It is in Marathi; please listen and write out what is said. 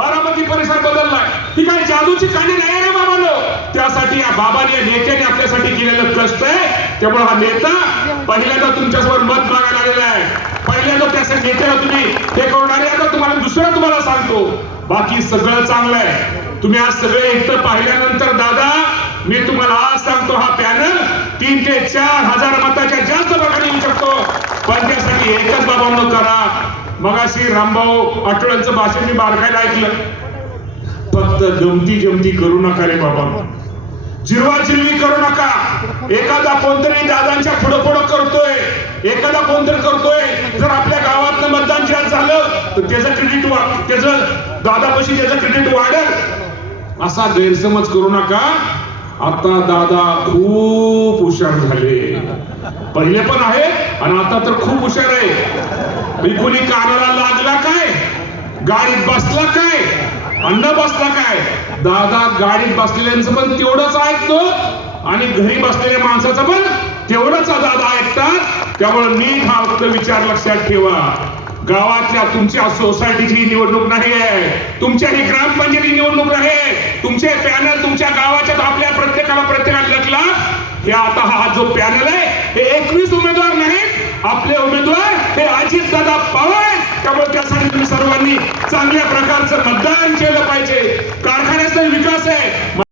बारामती परिसर बदललाय. ही काय जादूची कांडी नाही रे बाबांनो. त्यासाठी या बाबांनी या नेत्याने आपल्यासाठी केलेलं कष्ट आहे. त्यामुळे हा नेता पहिल्यांदा तुमच्यासमोर मत मागायला आलेला आहे. पहिल्यांदा त्या नेत्याला तुम्ही हे करणार आहे. आता तुम्हाला सांगतो, बाकी सगळं चांगलं आहे. तुम्ही आज सगळे इथं पाहिल्यानंतर दादा मी तुम्हाला आज सांगतो, हा पॅनल 3 ते 4 हजार मताच्या जास्त बघायला येऊ शकतो. पण त्यासाठी एकच बाबांनो करा. मगाशी रामभाऊ आठवड्यांचं भाषण मी बारकायला ऐकलं. फक्त गमती जमती करू नका रे बाबांनो. जिरवाजिरवी करू नका. एखादा कोणतरी दादांच्या पुढं करतोय, एखादा कोणतरी करतोय. जर आपल्या गावातलं मतदान जास्त झालं तर त्याचं दादापाशी त्याचं क्रेडिट वाढेल असा गैरसमज करू नका. आता दादा खूप हुशार झाले. पहिले पण आहे आणि आता तर खूप हुशार आहे. कोणी कानाला लागला काय, गाडीत बसला काय, अन्न बसला काय, दादा गाडीत बसलेल्यांचं पण तेवढंच ऐकतो आणि घरी बसलेल्या माणसाचं पण तेवढंच दादा ऐकतात. त्यामुळे नीट हा फक्त विचार लक्षात ठेवा. गावातल्या तुमच्या सोसायटीची निवडणूक नाही आहे, तुमच्या ही ग्रामपंचायती निवडणूक नाही. तुमचे पॅनल तुमच्या गावाच्या आपल्या प्रत्येकाला लटला. हे आता हा जो पॅनल आहे हे 21 उमेदवार नाहीत. आपले उमेदवार हे अजितदादा पवार आहेत. त्यामुळे त्यासाठी तुम्ही सर्वांनी चांगल्या प्रकारचं मतदान केलं पाहिजे. कारखान्याचा विकास आहे.